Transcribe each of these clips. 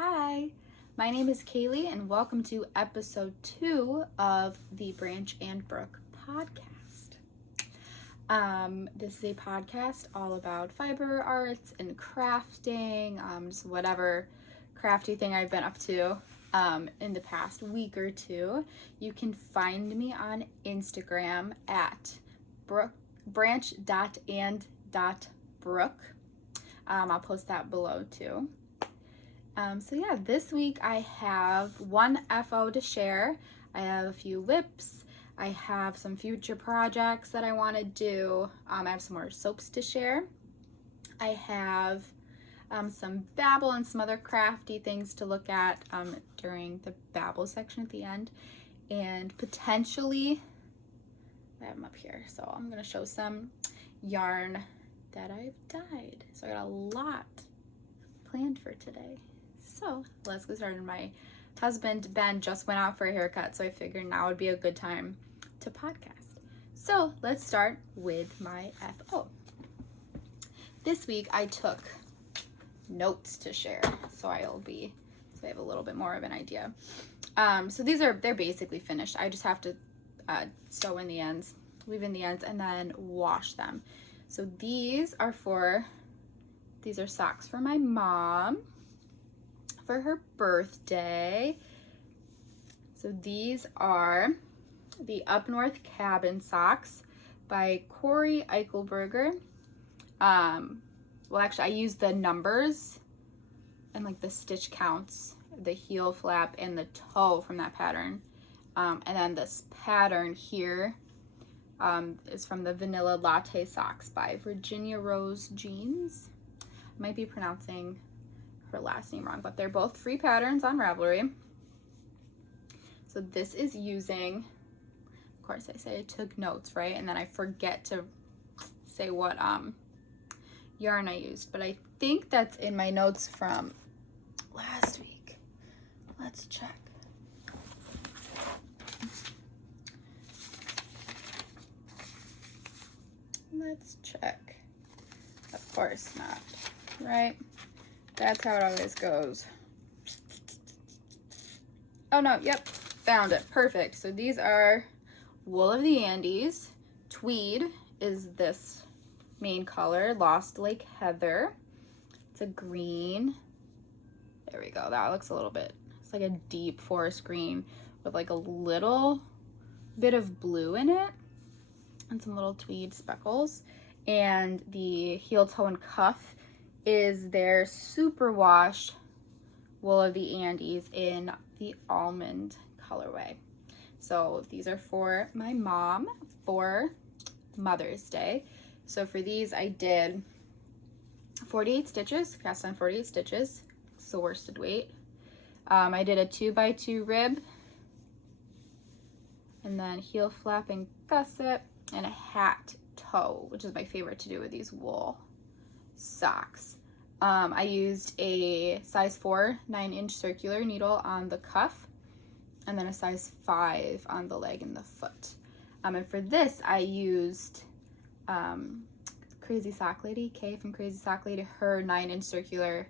Hi, my name is Kaylee and welcome to episode 2 of the Branch and Brook podcast. This is a podcast all about fiber arts and crafting, just whatever crafty thing I've been up to in the past week or two. You can find me on Instagram at branch.and.brook. I'll post that below too. So yeah, this week I have one FO to share. I have a few whips. I have some future projects that I want to do. I have some more soaps to share. I have some Babble and some other crafty things to look at during the Babble section at the end. And potentially, I have them up here, so I'm going to show some yarn that I've dyed. So I got a lot planned for today. So let's get started. My husband Ben just went out for a haircut, so I figured now would be a good time to podcast. So let's start with my FO. This week I took notes to share, so I have a little bit more of an idea. So they're basically finished. I just have to sew in the ends, weave in the ends, and then wash them. So these are socks for my mom for her birthday. So these are the Up North Cabin socks by Carl Eichenberger. Well, actually, I used the numbers and like the stitch counts, the heel flap and the toe from that pattern. And then this pattern here is from the Vanilla Latte Socks by Virginia Rose Jeans. I might be pronouncing her last name wrong, but they're both free patterns on Ravelry. So this is using, of course I say I took notes, right? And then I forget to say what yarn I used, but I think that's in my notes from last week. Let's check. Let's check. Of course not, right? That's how it always goes. Oh no, yep, found it, perfect. So these are Wool of the Andes. Tweed is this main color, Lost Lake Heather. It's a green. There we go, that looks a little bit, it's like a deep forest green with like a little bit of blue in it and some little tweed speckles. And the heel, toe, and cuff is their super washed Wool of the Andes in the Almond colorway. So these are for my mom for Mother's Day. So for these I did 48 stitches, cast on 48 stitches. It's the worsted weight. I did a 2x2 rib, and then heel flap and gusset, and a hat toe, which is my favorite to do with these wool socks. I used a size 4 9-inch circular needle on the cuff, and then a size 5 on the leg and the foot. And for this I used Crazy Sock Lady, Kay from Crazy Sock Lady, her 9-inch circular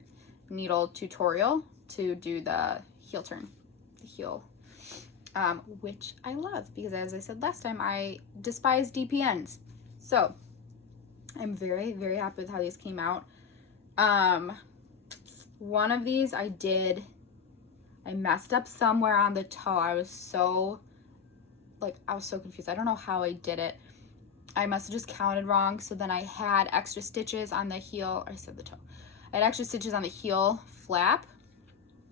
needle tutorial to do the heel turn, the heel, which I love because, as I said last time, I despise DPNs. So I'm very, very happy with how these came out. One of these I messed up somewhere on the toe. I was so confused. I don't know how I did it. I must have just counted wrong. So then I had extra stitches on the heel, I said the toe. I had extra stitches on the heel flap,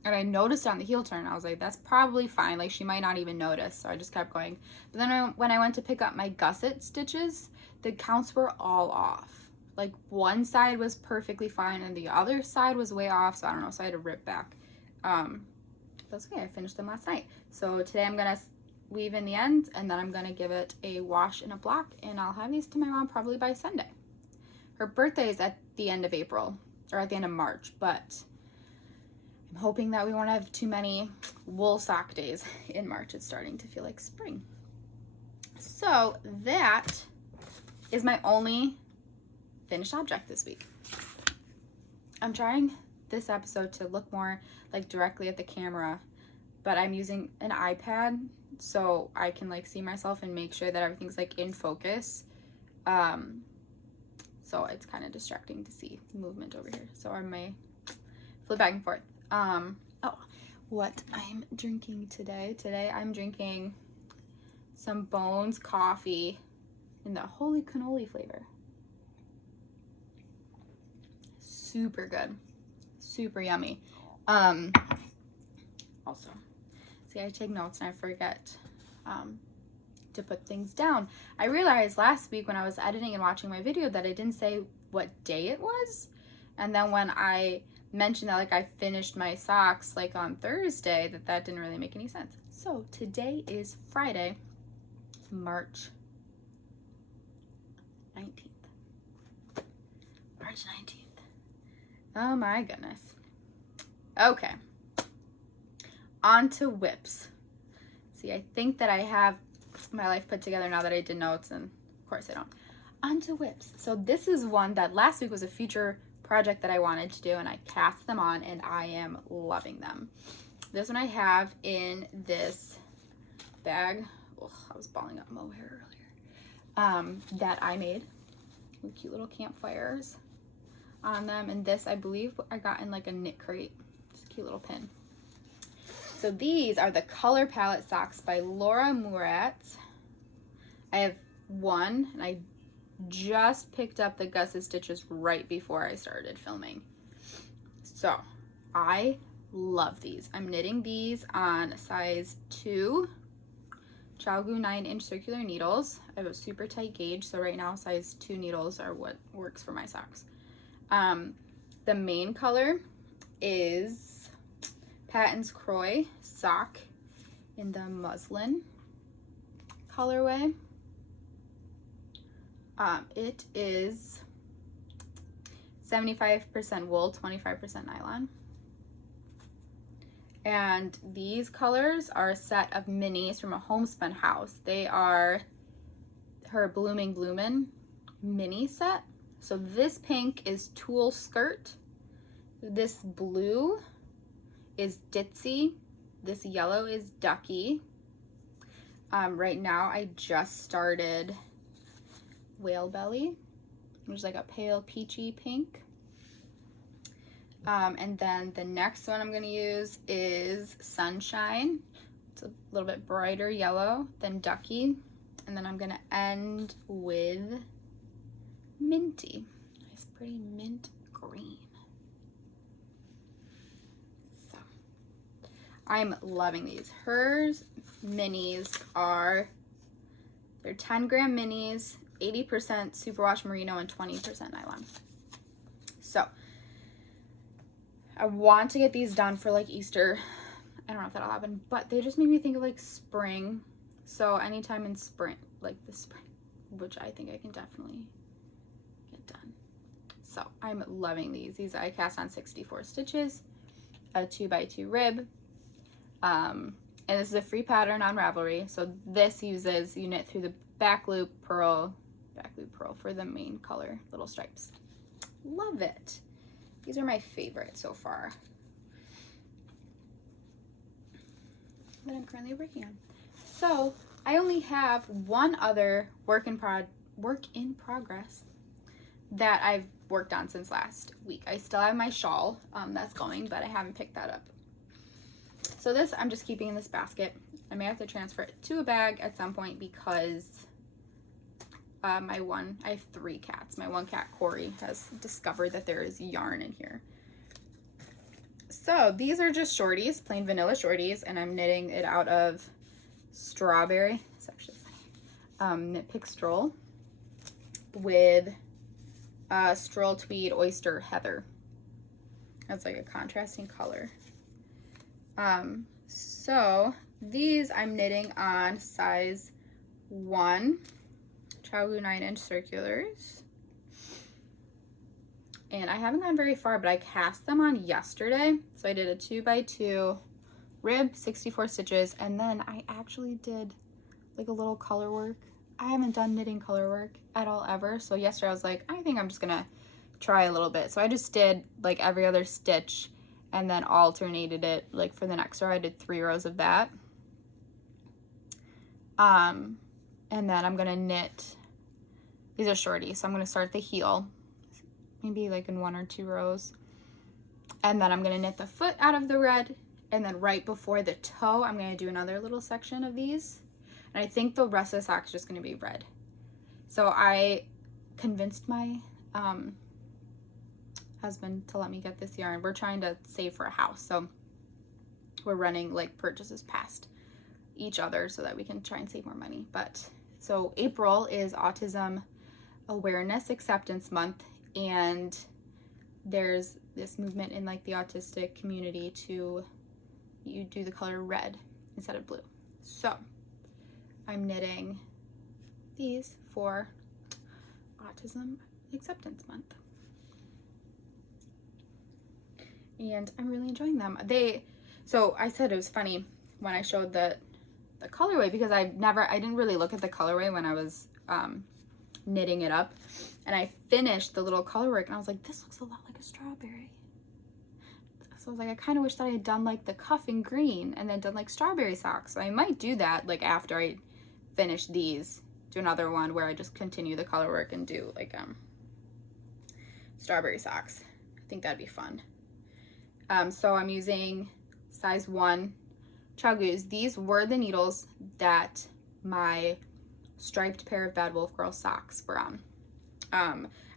and I noticed it on the heel turn. I was like, that's probably fine. Like, she might not even notice. So I just kept going. But then when I went to pick up my gusset stitches, the counts were all off. Like, one side was perfectly fine and the other side was way off, so I don't know, so I had to rip back. That's okay, I finished them last night. So today I'm gonna weave in the ends, and then I'm gonna give it a wash and a block, and I'll have these to my mom probably by Sunday. Her birthday is at the end of April, or at the end of March, but I'm hoping that we won't have too many wool sock days in March. It's starting to feel like spring. So that is my only finished object this week. I'm trying this episode to look more like directly at the camera, but I'm using an iPad so I can like see myself and make sure that everything's like in focus. So it's kind of distracting to see movement over here. So I may flip back and forth. What I'm drinking today. Today I'm drinking some Bones coffee in the holy cannoli flavor. Super good. Super yummy. Also, see, I take notes and I forget to put things down. I realized last week when I was editing and watching my video that I didn't say what day it was. And then when I mentioned that like I finished my socks like on Thursday, that didn't really make any sense. So today is Friday, March 19th. March 19th. Oh my goodness. Okay. On to whips. See, I think that I have my life put together now that I did notes, and of course I don't. On to whips. So this is one that last week was a future project that I wanted to do, and I cast them on and I am loving them. This one I have in this bag. Oh, I was balling up mohair earlier. That I made with cute little campfires on them, and this I believe I got in like a knit crate. Just a cute little pin. So these are the Color Palette Socks by Laura Moorats. I have one, and I just picked up the gusset stitches right before I started filming. So I love these. I'm knitting these on size 2 ChalGoo 9-inch circular needles. I have a super tight gauge, so right now size 2 needles are what works for my socks. The main color is Patons Kroy sock in the Muslin colorway. It is 75% wool, 25% nylon. And these colors are a set of minis from A Homespun House. They are her Bloomin' mini set. So this pink is Tulle Skirt. This blue is Ditzy. This yellow is Duckie. Right now I just started Whale Belly, which is like a pale peachy pink. And then the next one I'm going to use is Sunshine. It's a little bit brighter yellow than Duckie. And then I'm going to end with Minty. Nice pretty mint green. So I'm loving these. Hers minis are, they're 10 gram minis, 80% superwash merino and 20% nylon. So I want to get these done for like Easter. I don't know if that'll happen, but they just make me think of like spring. So anytime in spring, like the spring, which I think I can definitely get done. So I'm loving these. These I cast on 64 stitches, a 2x2 rib. And this is a free pattern on Ravelry. So this uses, you knit through the back loop purl for the main color little stripes. Love it. These are my favorite so far that I'm currently working on. So I only have one other work in progress that I've worked on since last week. I still have my shawl that's going, but I haven't picked that up. So this I'm just keeping in this basket. I may have to transfer it to a bag at some point because I have 3 cats. My one cat, Corey, has discovered that there is yarn in here. So these are just Shorties, plain vanilla Shorties, and I'm knitting it out of strawberry. It's actually funny. Knit pick Stroll with Stroll tweed oyster heather. That's like a contrasting color. So these I'm knitting on size 1 ChalGoo 9-inch circulars, and I haven't gone very far, but I cast them on yesterday. So I did a 2x2 rib, 64 stitches, and then I actually did like a little color work. I haven't done knitting color work at all ever, so yesterday I was like, I think I'm just gonna try a little bit. So I just did like every other stitch and then alternated it. Like for the next row, I did 3 rows of that. And then I'm gonna knit, these are shorties, so I'm gonna start the heel, maybe like in 1 or 2 rows. And then I'm gonna knit the foot out of the red, and then right before the toe, I'm gonna do another little section of these. And I think the rest of the sock is just gonna be red. So I convinced my husband to let me get this yarn. We're trying to save for a house, so we're running like purchases past each other so that we can try and save more money. But so April is Autism Awareness Acceptance Month, and there's this movement in like the autistic community to you do the color red instead of blue. So I'm knitting these for Autism Acceptance Month, and I'm really enjoying them. So I said it was funny when I showed the colorway, because I didn't really look at the colorway when I was knitting it up, and I finished the little color work and I was like, this looks a lot like a strawberry. So I was like, I kind of wish that I had done like the cuff in green and then done like strawberry socks. So I might do that like after I finish these, do another one where I just continue the color work and do like strawberry socks. I think that'd be fun. So I'm using size 1 Chagus. These were the needles that my striped pair of Bad Wolf Girl socks were on.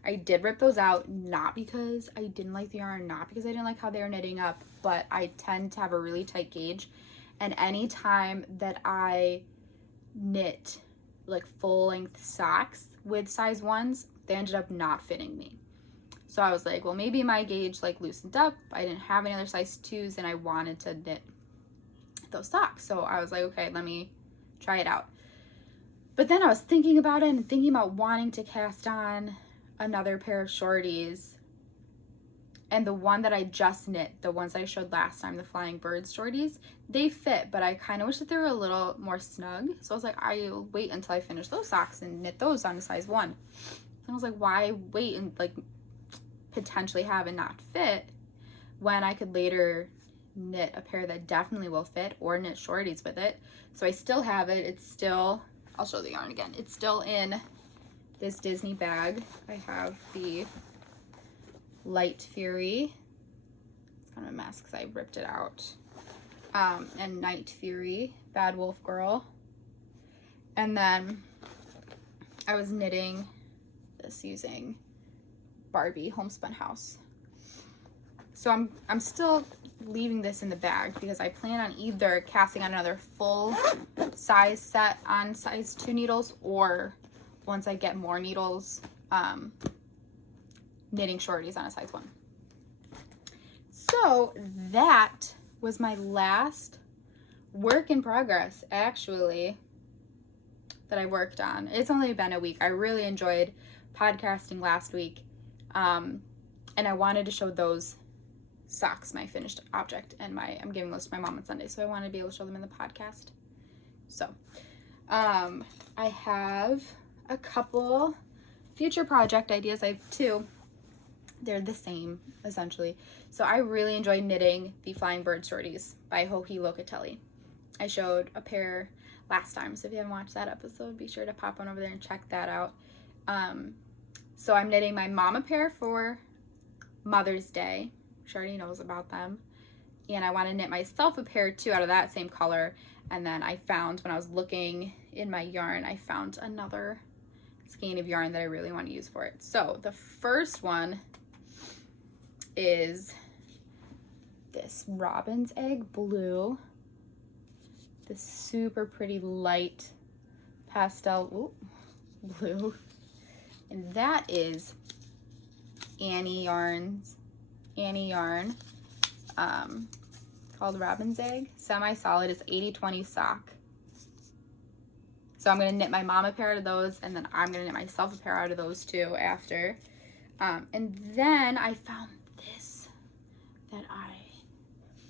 I did rip those out, not because I didn't like the yarn, not because I didn't like how they were knitting up, but I tend to have a really tight gauge, and any time that I knit like full length socks with size 1s, they ended up not fitting me. So I was like, well, maybe my gauge like loosened up. I didn't have any other size 2s and I wanted to knit those socks. So I was like, okay, let me try it out. But then I was thinking about it and thinking about wanting to cast on another pair of shorties. And the one that I just knit, the ones I showed last time, the Flying Birds shorties, they fit, but I kind of wish that they were a little more snug. So I was like, I'll wait until I finish those socks and knit those on a size 1. And I was like, why wait and like potentially have it not fit when I could later knit a pair that definitely will fit, or knit shorties with it. So I still have it. It's still, I'll show the yarn again. It's still in this Disney bag. I have the Light Fury. It's kind of a mess because I ripped it out. And Night Fury, Bad Wolf Girl. And then I was knitting this using Barbie Homespun House. So I'm still leaving this in the bag because I plan on either casting on another full size set on size 2 needles, or once I get more needles, knitting shorties on a size 1. So that was my last work in progress, actually, that I worked on. It's only been a week. I really enjoyed podcasting last week, and I wanted to show those socks, my finished object, and I'm giving those to my mom on Sunday, so I want to be able to show them in the podcast. So I have a couple future project ideas. I have 2. They're the same essentially. So I really enjoyed knitting the Flying Bird shorties by Locatelli. I showed a pair last time, so if you haven't watched that episode, be sure to pop on over there and check that out. So I'm knitting my mom a pair for Mother's Day. She already knows about them. And I want to knit myself a pair too out of that same color. And then I found, when I was looking in my yarn, I found another skein of yarn that I really want to use for it. So the first one is this Robin's Egg Blue. This super pretty light pastel blue. And that is Annie yarn, called Robin's Egg. Semi-solid is 80/20 sock. So I'm going to knit my mom a pair out of those, and then I'm going to knit myself a pair out of those too after. And then I found this that I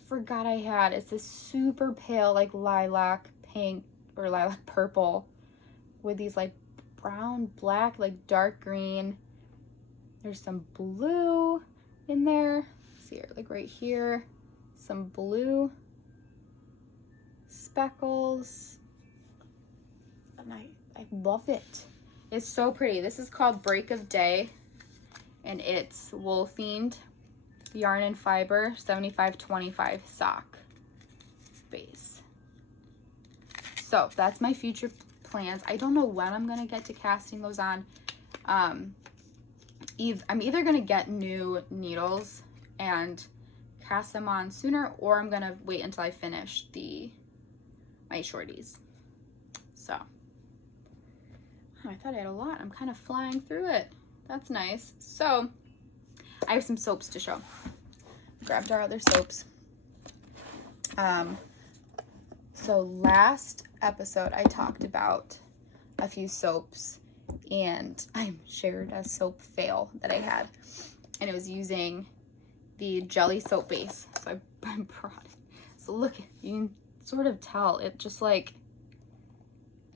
forgot I had. It's this super pale, like lilac pink or lilac purple with these like brown, black, like dark green There's some blue in there. See here, like right here, some blue speckles. And I love it. It's so pretty. This is called Break of Day, and it's wool fiend, yarn and fiber, 75-25 sock base. So that's my future plans. I don't know when I'm gonna get to casting those on. I'm either gonna get new needles and cast them on sooner, or I'm gonna wait until I finish my shorties. So I thought I had a lot. I'm kind of flying through it. That's nice. So I have some soaps to show. Grabbed our other soaps. So last episode I talked about a few soaps, and I shared a soap fail that I had, and it was using the jelly soap base. So I brought it. So look, you can sort of tell it just like,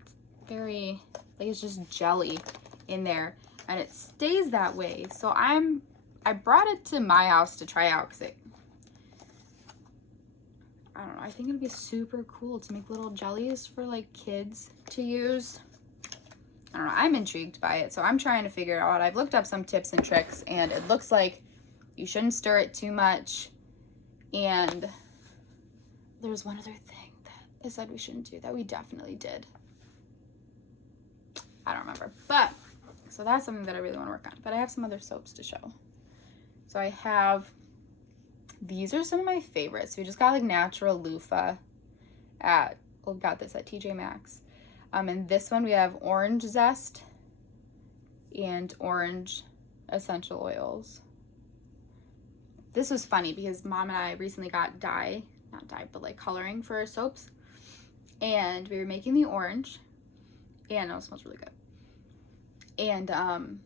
it's very, like it's just jelly in there, and it stays that way. So I brought it to my house to try out, because I don't know, I think it'd be super cool to make little jellies for like kids to use. I don't know, I'm intrigued by it, so I'm trying to figure it out. I've looked up some tips and tricks, and it looks like you shouldn't stir it too much. And there's one other thing that I said we shouldn't do that we definitely did. I don't remember, but so that's something that I really want to work on. But I have some other soaps to show. So I have, these are some of my favorites. We just got like natural loofah we got this at TJ Maxx. And this one we have orange zest and orange essential oils. This was funny because Mom and I recently got not dye, but like coloring for our soaps. And we were making the orange, and it smells really good. And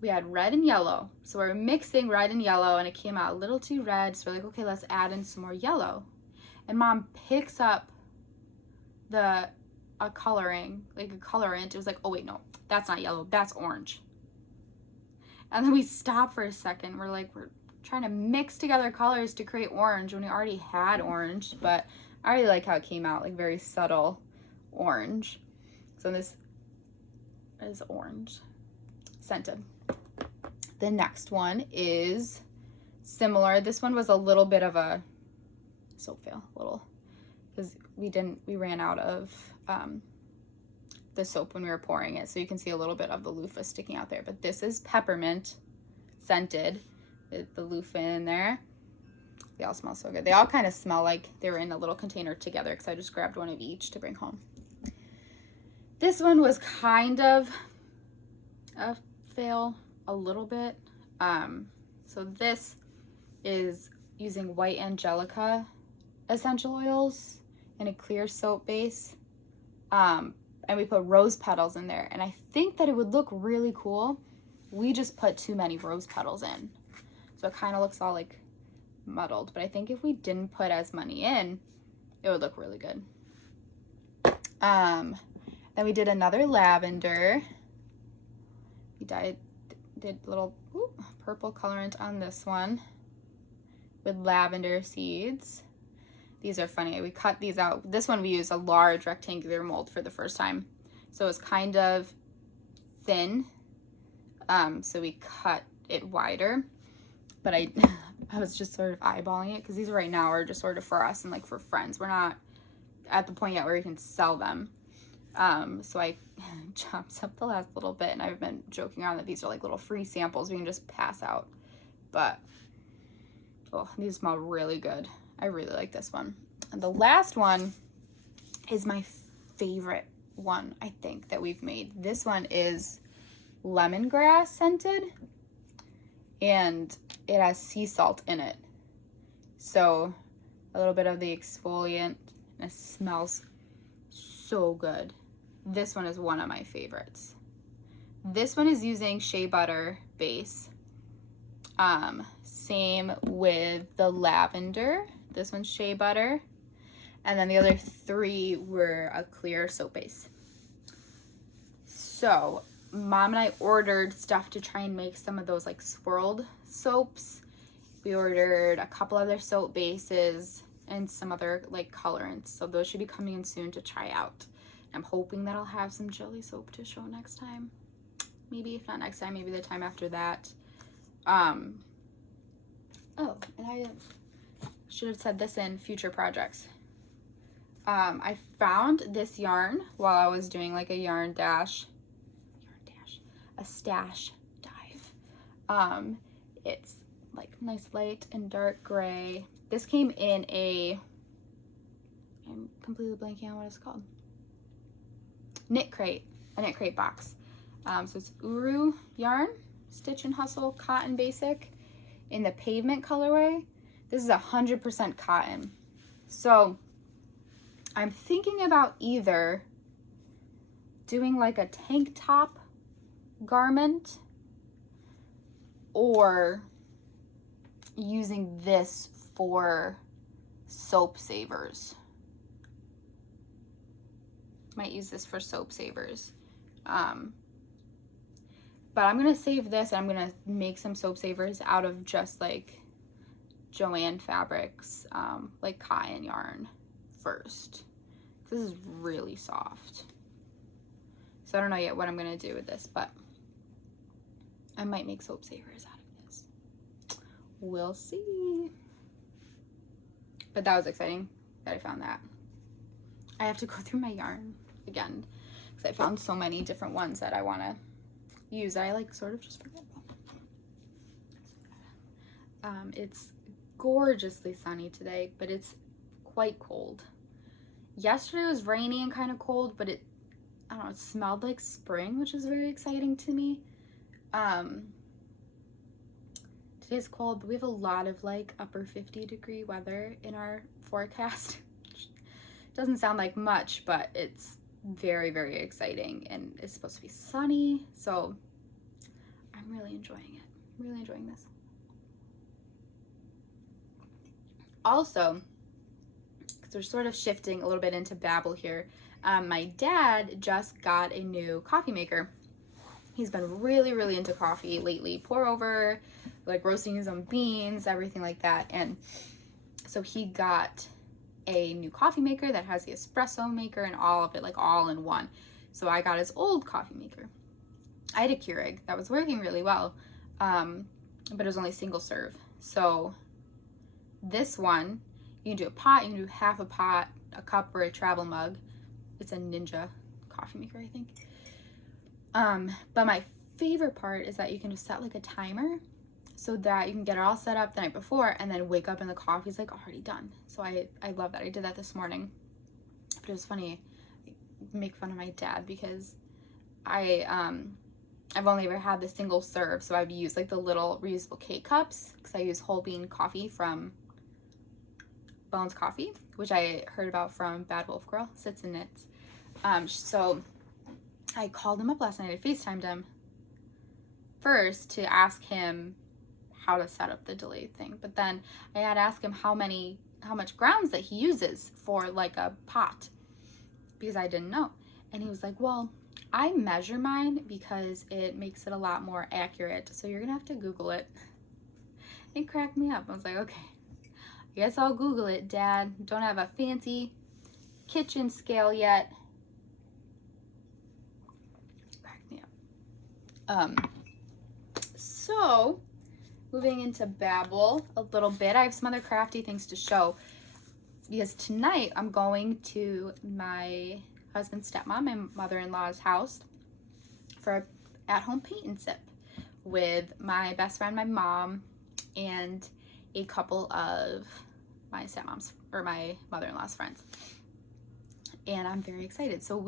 we had red and yellow. So we're mixing red and yellow, and it came out a little too red. So we're like, okay, let's add in some more yellow. And Mom picks up a coloring, like a colorant. It was like, oh wait, no, that's not yellow, that's orange. And then we stopped for a second. We're trying to mix together colors to create orange when we already had orange, but I really like how it came out, like very subtle orange. So this is orange scented. The next one is similar. This one was a little bit of a soap fail, because we ran out of the soap when we were pouring it, so you can see a little bit of the loofah sticking out there. But this is peppermint scented with the loofah in there. They all smell so good. They all kind of smell like they were in a little container together, because I just grabbed one of each to bring home. This one was kind of a fail a little bit. So this is using white angelica essential oils in a clear soap base. And we put rose petals in there, and I think that it would look really cool. We just put too many rose petals in, so it kind of looks all like muddled, but I think if we didn't put as many in, it would look really good. Then we did another lavender. We did little purple colorant on this one with lavender seeds. These are funny. We cut these out. This one we used a large rectangular mold for the first time, so it's kind of thin. So we cut it wider, but I was just sort of eyeballing it, because these right now are just sort of for us and like for friends. We're not at the point yet where we can sell them. So I chopped up the last little bit, and I've been joking around that these are like little free samples we can just pass out. But oh, these smell really good. I really like this one. And the last one is my favorite one, I think, that we've made. This one is lemongrass scented, and it has sea salt in it. So a little bit of the exfoliant, and it smells so good. This one is one of my favorites. This one is using shea butter base. Same with the lavender. This one's shea butter. And then the other three were a clear soap base. So Mom and I ordered stuff to try and make some of those like swirled soaps. We ordered a couple other soap bases and some other like colorants. So those should be coming in soon to try out. I'm hoping that I'll have some jelly soap to show next time. Maybe if not next time, maybe the time after that. Oh, and I should have said this in future projects. I found this yarn while I was doing like a stash dive. It's like nice light and dark gray. This came in I'm completely blanking on what it's called. A knit crate box. So it's Uru yarn, Stitch and Hustle cotton basic in the pavement colorway. This is 100% cotton. So I'm thinking about either doing like a tank top garment or using this for soap savers. Might use this for soap savers. But I'm gonna save this and I'm gonna make some soap savers out of just like Joann Fabrics, like cotton yarn first. This is really soft. So I don't know yet what I'm gonna do with this, but I might make soap savers out of this. We'll see. But that was exciting that I found that. I have to go through my yarn again because I found so many different ones that I want to use that I like sort of just forget about. It's gorgeously sunny today, but it's quite cold. Yesterday was rainy and kind of cold, but it smelled like spring, which is very exciting to me. Today's cold, but we have a lot of like upper 50-degree weather in our forecast. Doesn't sound like much, but it's very, very exciting, and it's supposed to be sunny, so I'm really enjoying it. I'm really enjoying this. Also, because we're sort of shifting a little bit into babble here, my dad just got a new coffee maker. He's been really, really into coffee lately. Pour over, like roasting his own beans, everything like that. And so he got a new coffee maker that has the espresso maker and all of it, like all in one. So I got his old coffee maker. I had a Keurig that was working really well, but it was only single serve. So this one, you can do a pot, you can do half a pot, a cup, or a travel mug. It's a Ninja coffee maker, I think. But my favorite part is that you can just set like a timer so that you can get it all set up the night before and then wake up and the coffee's like already done. So I love that. I did that this morning. But it was funny. I make fun of my dad because I've only ever had the single serve, so I've used like the little reusable K-cups because I use whole bean coffee from Bones Coffee, which I heard about from Bad Wolf Girl, Sits and Knits. So I called him up last night. I FaceTimed him first to ask him how to set up the delayed thing, but then I had to ask him how much grounds that he uses for like a pot because I didn't know. And he was like, well, I measure mine because it makes it a lot more accurate, so you're gonna have to Google it. It cracked me up. I was like, okay, I guess I'll Google it, Dad. Don't have a fancy kitchen scale yet. Cracked me up. So moving into babble a little bit, I have some other crafty things to show because tonight I'm going to my husband's stepmom, my mother-in-law's house for an at-home paint and sip with my best friend, my mom, and a couple of my stepmom's or my mother-in-law's friends. And I'm very excited. So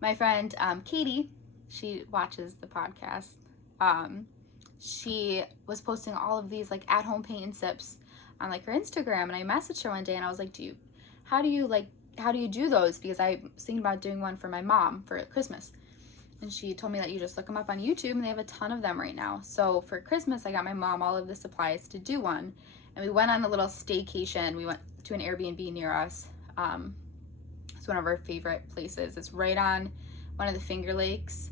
my friend Katie, she watches the podcast. She was posting all of these like at-home paint and sips on like her Instagram, and I messaged her one day and I was like, how do you do those? Because I was thinking about doing one for my mom for Christmas. And she told me that you just look them up on YouTube and they have a ton of them right now. So for Christmas, I got my mom all of the supplies to do one. And we went on a little staycation. We went to an Airbnb near us. It's one of our favorite places. It's right on one of the Finger Lakes.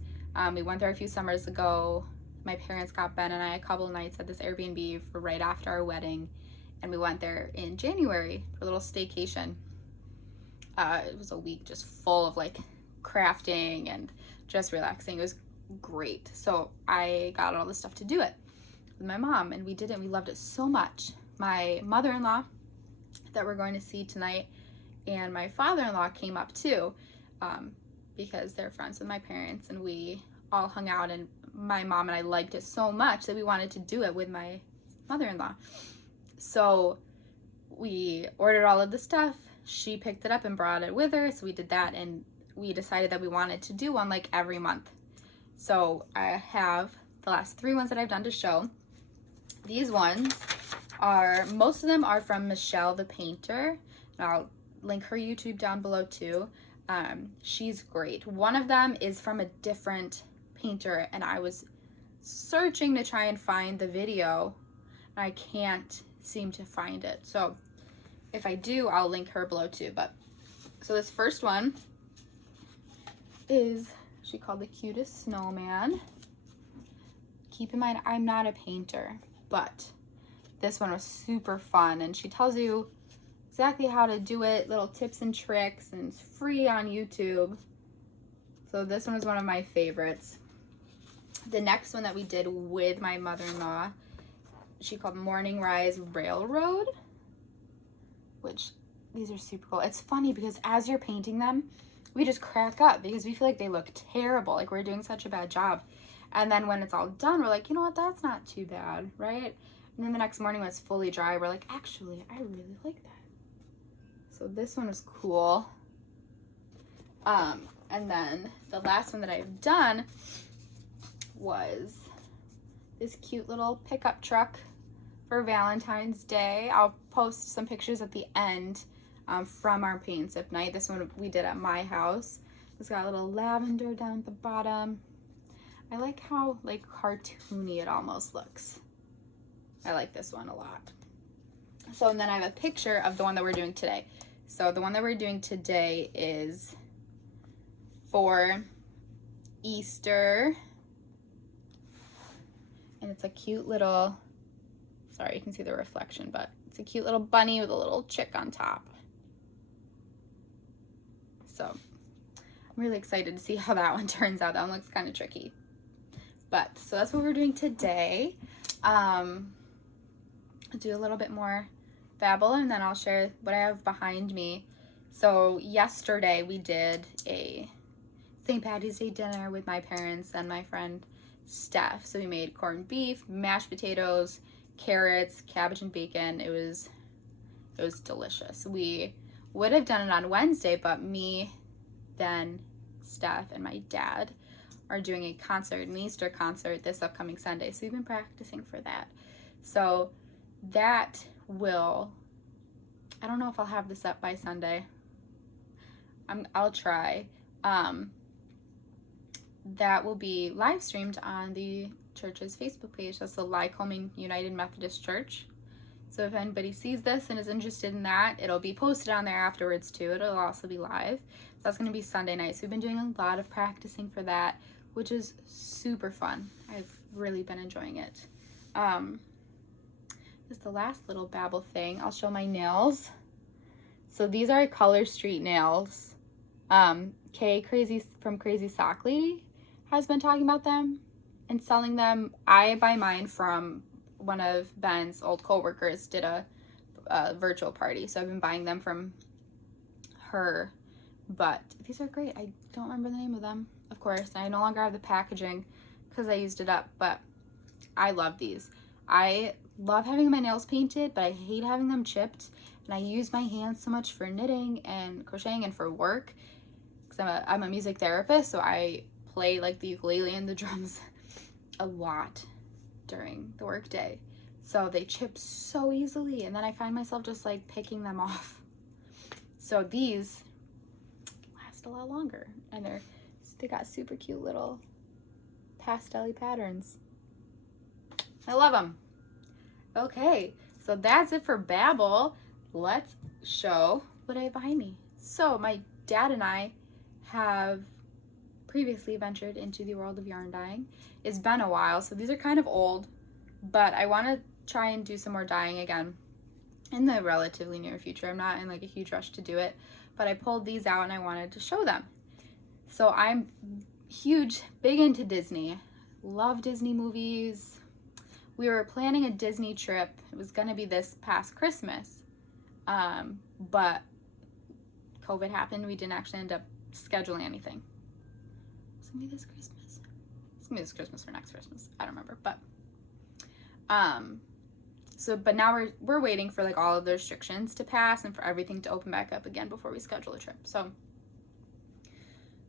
We went there a few summers ago. My parents got Ben and I a couple of nights at this Airbnb for right after our wedding, and we went there in January for a little staycation. It was a week just full of like crafting and just relaxing. It was great. So I got all the stuff to do it with my mom, and we did it. We loved it so much. My mother-in-law that we're going to see tonight and my father-in-law came up too, because they're friends with my parents, and we all hung out, and my mom and I liked it so much that we wanted to do it with my mother-in-law. So we ordered all of the stuff. She picked it up and brought it with her, so we did that, and we decided that we wanted to do one like every month. So I have the last 3 ones that I've done to show. These ones are, most of them are from Michelle the painter, and I'll link her YouTube down below too. She's great. One of them is from a different painter, and I was searching to try and find the video, and I can't seem to find it. So if I do, I'll link her below too. But so this first one is, she called the cutest snowman. Keep in mind, I'm not a painter, but this one was super fun, and she tells you exactly how to do it, little tips and tricks, and it's free on YouTube. So this one was one of my favorites. The next one that we did with my mother-in-law, she called Morning Rise Railroad, which these are super cool. It's funny because as you're painting them, we just crack up because we feel like they look terrible, like we're doing such a bad job. And then when it's all done, we're like, you know what, that's not too bad, right? And then the next morning when it's fully dry, we're like, actually, I really like that. So this one was cool. And then the last one that I've done was this cute little pickup truck for Valentine's Day. I'll post some pictures at the end from our paint and sip night. This one we did at my house. It's got a little lavender down at the bottom. I like how like cartoony it almost looks. I like this one a lot. So and then I have a picture of the one that we're doing today. So the one that we're doing today is for Easter. And it's a cute little, sorry, you can see the reflection, but it's a cute little bunny with a little chick on top. So I'm really excited to see how that one turns out. That one looks kind of tricky. But, so that's what we're doing today. I'll do a little bit more babble, and then I'll share what I have behind me. So yesterday we did a St. Patty's Day dinner with my parents and my friend Steph. So we made corned beef, mashed potatoes, carrots, cabbage, and bacon. It was delicious. We would have done it on Wednesday, but me, Ben, Steph, and my dad are doing a concert, an Easter concert this upcoming Sunday. So we've been practicing for that. So that will, I don't know if I'll have this up by Sunday. I'll try. That will be live streamed on the church's Facebook page. That's the Lycoming United Methodist Church. So if anybody sees this and is interested in that, it'll be posted on there afterwards too. It'll also be live. So that's going to be Sunday night. So we've been doing a lot of practicing for that, which is super fun. I've really been enjoying it. This is the last little babble thing. I'll show my nails. So these are Color Street nails. Kay from Crazy Sock Lady has been talking about them and selling them. I buy mine from one of Ben's old coworkers, did a virtual party, so I've been buying them from her. But these are great. I don't remember the name of them, of course. I no longer have the packaging because I used it up, but I love these. I love having my nails painted, but I hate having them chipped, and I use my hands so much for knitting and crocheting and for work because I'm a music therapist, so I play like the ukulele and the drums a lot during the work day. So they chip so easily, and then I find myself just like picking them off. So these last a lot longer, and they got super cute little pastel-y patterns. I love them. Okay, so that's it for babble. Let's show what I have behind me. So my dad and I have previously ventured into the world of yarn dyeing. It's been a while, so these are kind of old, but I want to try and do some more dyeing again in the relatively near future. I'm not in like a huge rush to do it, but I pulled these out and I wanted to show them. So I'm big into Disney. Love Disney movies. We were planning a Disney trip. It was gonna be this past Christmas, but COVID happened. We didn't actually end up scheduling anything. It's gonna be this Christmas. It's gonna be this Christmas or next Christmas. I don't remember, but but now we're waiting for like all of the restrictions to pass and for everything to open back up again before we schedule a trip. So,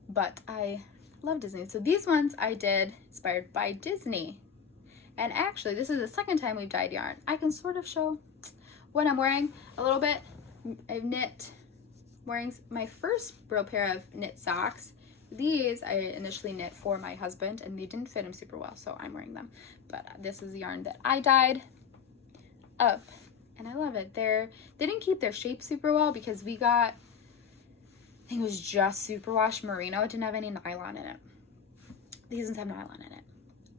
but I love Disney. So these ones I did inspired by Disney. And actually, this is the second time we've dyed yarn. I can sort of show what I'm wearing a little bit. I've wearing my first real pair of knit socks. These I initially knit for my husband and they didn't fit him super well, so I'm wearing them. But this is the yarn that I dyed up and I love it. They didn't keep their shape super well because we got, I think it was just superwash merino. It didn't have any nylon in it. These ones have nylon in it.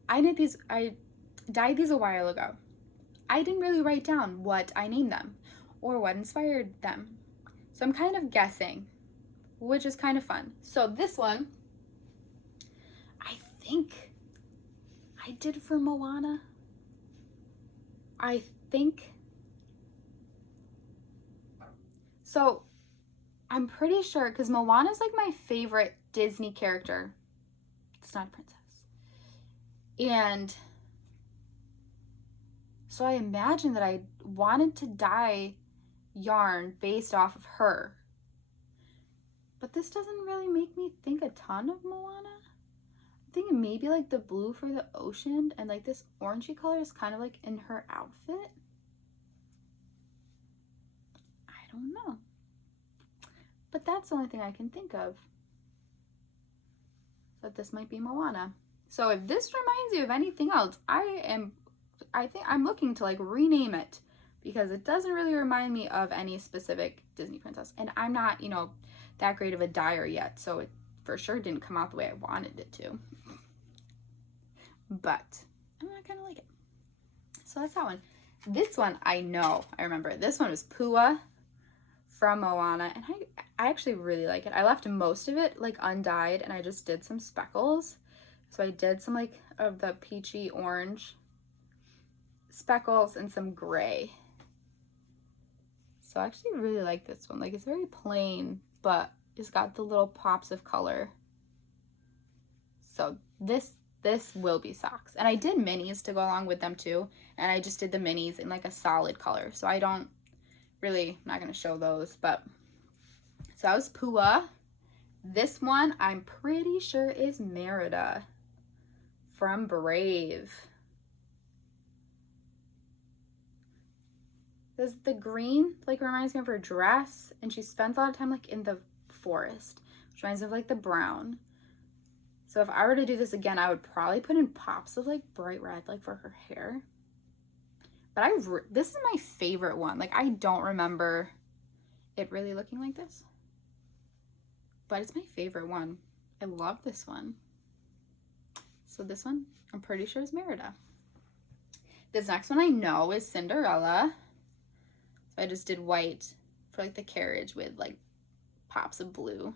I dyed these a while ago. I didn't really write down what I named them or what inspired them. So I'm kind of guessing, which is kind of fun. So this one, I think I did for Moana. I think. So I'm pretty sure, because Moana's like my favorite Disney character. It's not a princess. And so I imagine that I wanted to dye yarn based off of her. But this doesn't really make me think a ton of Moana. I'm thinking maybe like the blue for the ocean and like this orangey color is kind of like in her outfit. I don't know. But that's the only thing I can think of. That this might be Moana. So if this reminds you of anything else, I think I'm looking to like rename it because it doesn't really remind me of any specific Disney princess. And I'm not, that great of a dyer yet, so it for sure didn't come out the way I wanted it to. But I kind of like it. So that's that one. This one, I remember. This one was Pua from Moana, and I actually really like it. I left most of it like undyed, and I just did some speckles. So I did some like of the peachy orange speckles and some gray. So I actually really like this one. Like it's very plain, but it's got the little pops of color. So this will be socks. And I did minis to go along with them too. And I just did the minis in like a solid color. So I'm not gonna show those, but so that was Pua. This one I'm pretty sure is Merida from Brave. The green like reminds me of her dress, and she spends a lot of time like in the forest, which reminds me of like the brown. So if I were to do this again, I would probably put in pops of like bright red like for her hair. But this is my favorite one. Like I don't remember it really looking like this, but it's my favorite one. I love this one. So this one I'm pretty sure is Merida. This next one I know is Cinderella. So I just did white for like the carriage with like pops of blue.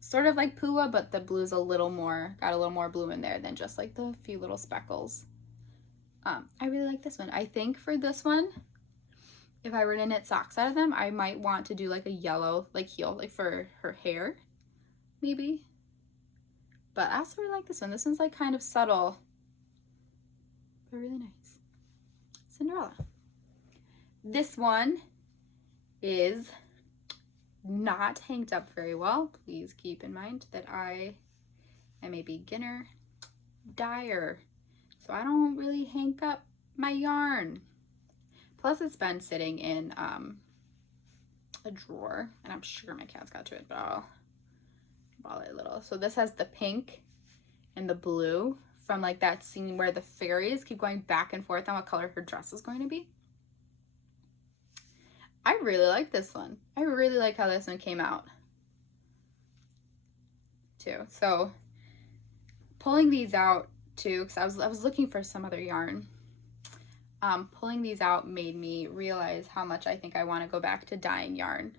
Sort of like Pua, but the blue's got a little more blue in there than just like the few little speckles. I really like this one. I think for this one, if I were to knit socks out of them, I might want to do like a yellow like heel, like for her hair, maybe. But I also really like this one. This one's like kind of subtle, but really nice. Cinderella. This one is not hanked up very well. Please keep in mind that I am a beginner dyer, so I don't really hank up my yarn. Plus it's been sitting in a drawer, and I'm sure my cat's got to it, but I'll ball it a little. So this has the pink and the blue from like that scene where the fairies keep going back and forth on what color her dress is going to be. I really like this one. I really like how this one came out too. So pulling these out too, because I was looking for some other yarn. Pulling these out made me realize how much I think I want to go back to dyeing yarn.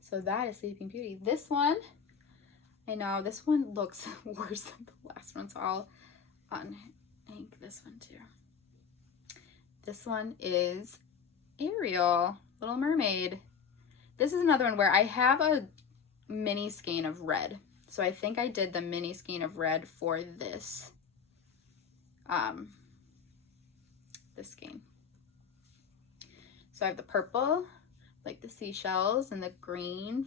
So that is Sleeping Beauty. This one, I know this one looks worse than the last one, so I'll unink this one too. This one is Ariel, Little Mermaid. This is another one where I have a mini skein of red. So I think I did the mini skein of red for this, this skein. So I have the purple, like the seashells, and the green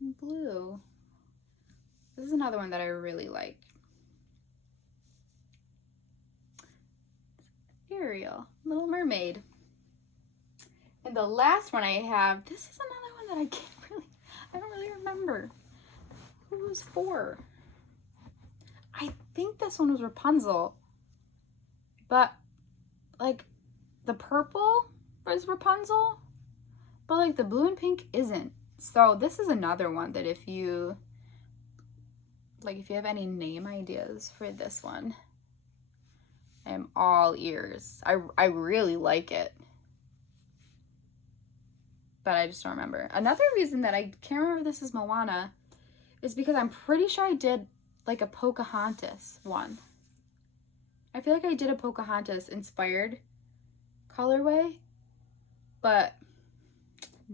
and blue. This is another one that I really like. Ariel, Little Mermaid. And the last one I have, this is another one that I don't really remember who it was for. I think this one was Rapunzel, but like the purple was Rapunzel, but like the blue and pink isn't. So this is another one that if you have any name ideas for this one, I am all ears. I really like it, but I just don't remember. Another reason that I can't remember if this is Moana is because I'm pretty sure I did like a Pocahontas one. I feel like I did a Pocahontas inspired colorway, but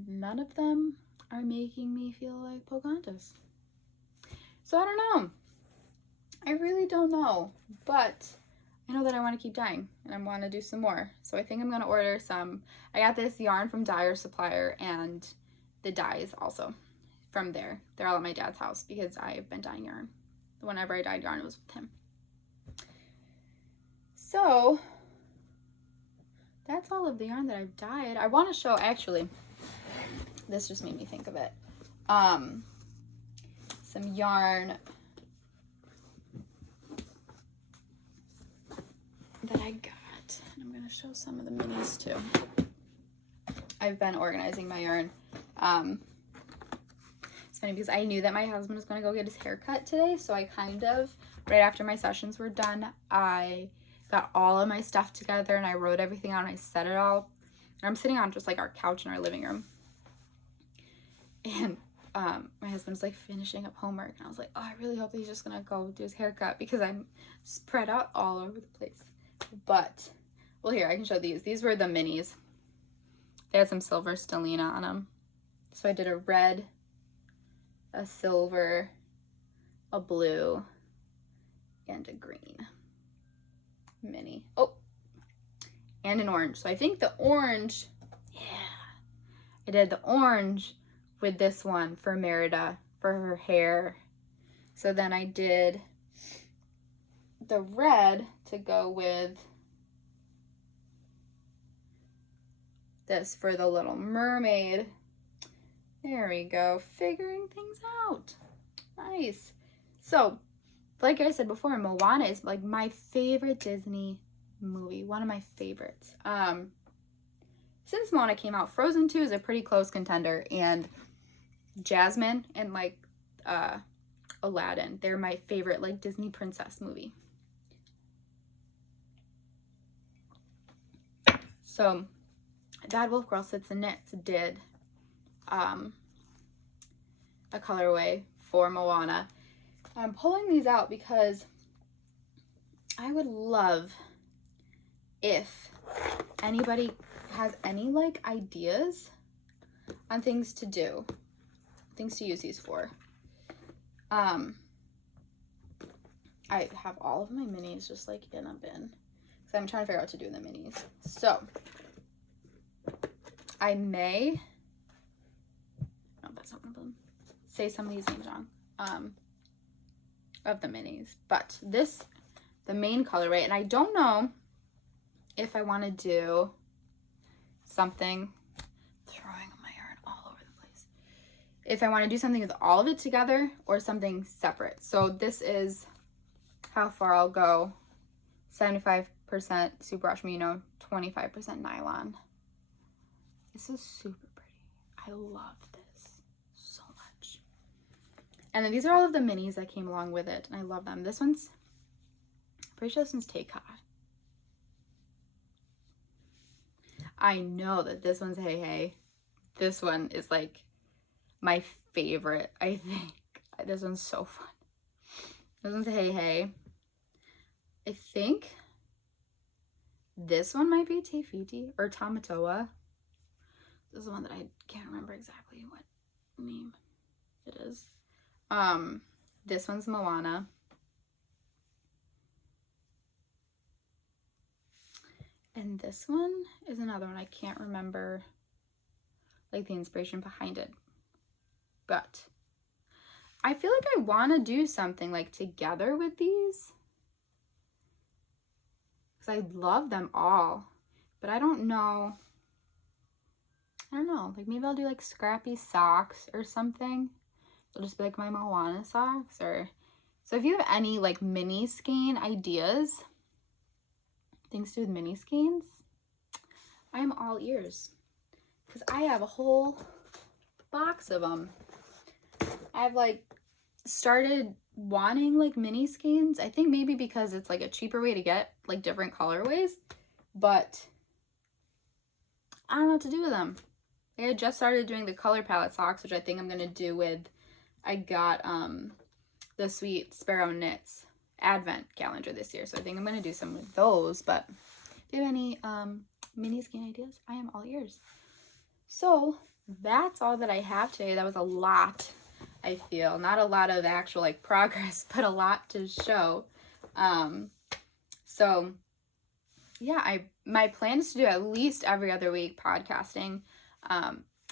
none of them are making me feel like Pocahontas. So I don't know. I really don't know, but I know that I want to keep dyeing and I want to do some more. So I think I'm going to order some. I got this yarn from Dyer Supplier and the dyes also from there. They're all at my dad's house because I've been dyeing yarn. Whenever I dyed yarn, it was with him. So that's all of the yarn that I've dyed. I want to show, actually, this just made me think of it. Some yarn that I got. And I'm going to show some of the minis too. I've been organizing my yarn. It's funny because I knew that my husband was going to go get his hair cut today, so I kind of, right after my sessions were done, I got all of my stuff together and I wrote everything out and I set it all. And I'm sitting on just like our couch in our living room. And my husband's like finishing up homework and I was like, oh, I really hope that he's just going to go do his haircut because I'm spread out all over the place. But, well, here, I can show these. These were the minis. They had some silver stellina on them. So I did a red, a silver, a blue, and a green mini. Oh, and an orange. So I think the orange, yeah, I did the orange with this one for Merida for her hair. So then I did the red to go with this for the Little Mermaid. There we go, figuring things out. Nice. So, like I said before, Moana is like my favorite Disney movie, one of my favorites. Since Moana came out, Frozen 2 is a pretty close contender, and Jasmine and like Aladdin, they're my favorite like Disney princess movie. So Bad Wolf Girl Sits and Knits did a colorway for Moana. I'm pulling these out because I would love if anybody has any like ideas on things to do, things to use these for. I have all of my minis just like in a bin because I'm trying to figure out what to do in the minis. So I may, no, that's not one of them, say some of these names wrong, of the minis, but this, the main colorway, and I don't know if I want to do something, throwing my yarn all over the place, if I want to do something with all of it together or something separate. So this is how far I'll go, 75% superwash merino, 25% nylon. This is super pretty. I love this so much. And then these are all of the minis that came along with it, and I love them. This one's, I'm pretty sure this one's Take Hot. I know that this one's Hey Hey. This one is like my favorite, I think. This one's so fun. This one's Hey Hey. I think this one might be Te Fiti or Tamatoa. This is the one that I can't remember exactly what name it is. This one's Moana. And this one is another one. I can't remember like the inspiration behind it. But I feel like I want to do something like together with these. Because I love them all. But I don't know. Like maybe I'll do like scrappy socks or something. It'll just be like my Moana socks. Or so if you have any like mini skein ideas, things to do with mini skeins, I am all ears. Because I have a whole box of them. I've like started wanting like mini skeins. I think maybe because it's like a cheaper way to get like different colorways. But I don't know what to do with them. I had just started doing the color palette socks, which I think I'm going to do with, I got the Sweet Sparrow Knits advent calendar this year. So I think I'm going to do some with those. But if you have any mini skein ideas, I am all ears. So that's all that I have today. That was a lot, I feel. Not a lot of actual like progress, but a lot to show. So yeah, my plan is to do at least every other week podcasting.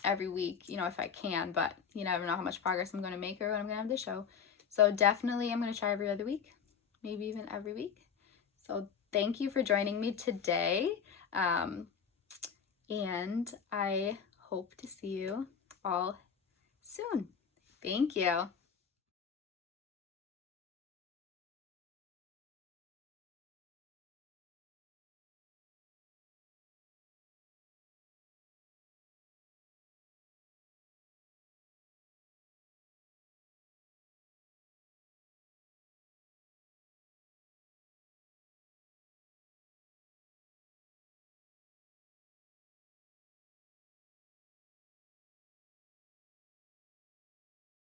Every week, you know, if I can, but you never know how much progress I'm going to make or when I'm going to have the show. So definitely I'm going to try every other week, maybe even every week. So thank you for joining me today. And I hope to see you all soon. Thank you.